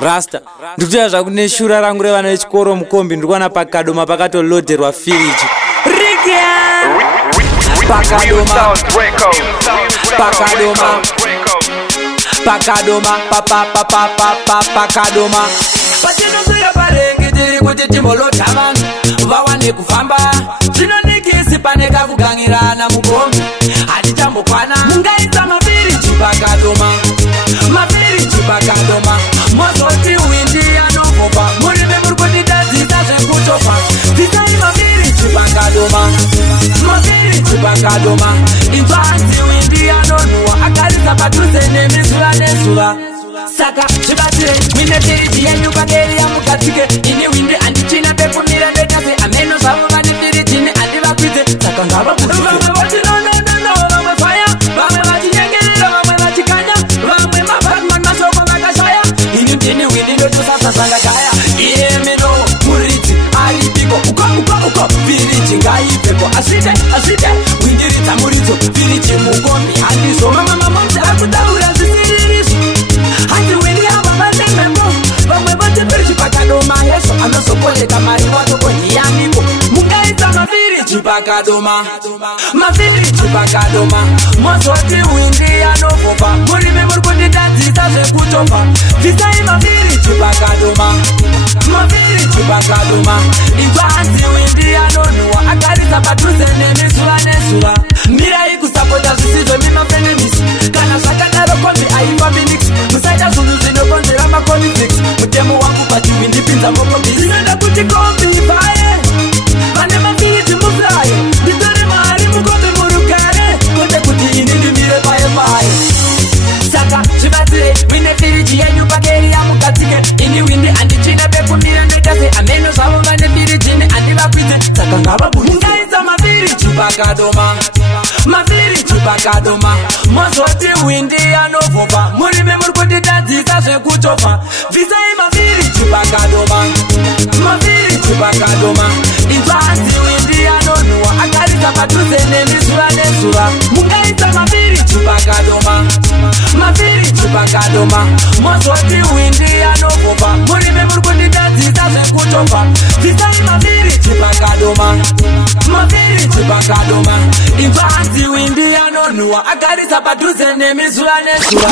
Rasta. Ndikutia zvakune shura rangu revana vechikoro mukombi ndikuona paKadoma pakatoloderwa firiji. Reggae. paKadoma. paKadoma. paKadoma. paKadoma. Patinokwira parengi tiri kuti timbolota vanhu vawane kufamba. Tinonikisi pane kakugangirana mukombi. Hatichambokwana mungaita mafiriji paKadoma. Mafiriji paKadoma. Mozoti windi anovopa. Muribe murikuti tadzisa zvekutopa. Dzisai mafiriji paKadoma. Mafiriji paKadoma. Inzwanzi windi anonhuwa. Akarisa padhuze nemizuva nezuva. Saka chibatire mine firiji yenyu pageri yamukatike. Ini windi andichina pekumira ndetase. Ameno zvavo vane firiji ne andivakwidze. Saka ngava kuti vamwe vati no vamwe fire. Vamwe vachinyengerera vamwe vachikanya. Vamwe mabatman mashoko vakashaya. Ini ndini windi ndotosasasanga kaya. Iye meno muridzi aripiko. Uko firiji ngaipeko. Asvite windiridza muridzo. Firiji mukombi handizo. Mama momzi akutaura zvisiririzvo. Handi windi ava vanememo. Vamwe vati firiji paKadoma yeso. Anozokoleka mari watoko ndiyaniko. Mungaita mafiriji paKadoma. Mafiriji paKadoma. Mozoti windi anovopa. Muribe murikuti tadzisa zvekutopa. Bvisai mafiriji paKadoma. Mafiriji paKadoma. Inzwanzi windi anonhuwa. Akarisa padhuze nemizuva nezuva. Mirai kusapota zvisizvo mimafenemisi. Kana zvakadaro kombi haifambi nix. Musaita zvinhu zvinokonzera makonflict. Mutemo wangu pati windi pinza mokombi. Zvinoda kuti kombi paye. Vane mafiriji mufuraye. Nditore mari mukombi murugare. Kwete kuti ini ndimire paye. Saka zvibatsire wine firiji yenyu pageri yamukatike. Ini windi andichina pekumira ndetase. Ameno zvavo vane firiji ne andivakwidze. Saka ngava mungaisa mafiriji paKadoma. Mafiriji paKadoma. Mozoti windi anovopa. Muribe murikuti tadzisa zvekutopa. Bvisai mafiriji paKadoma. Mafiriji paKadoma. Inzwanzi windi anonhuwa. Akarisa padhuze nemizuva nezuva. Mungaisa mafiriji paKadoma. Mafiriji paKadoma. Mozoti windi anovopa. Muribe murikuti tadzisa zvekutopa. Bvisai mafiriji paKadoma. Mafiriji paKadoma. Inzwanzi windi anonhuwa. Akarisa padhuze nemizuva nezuva.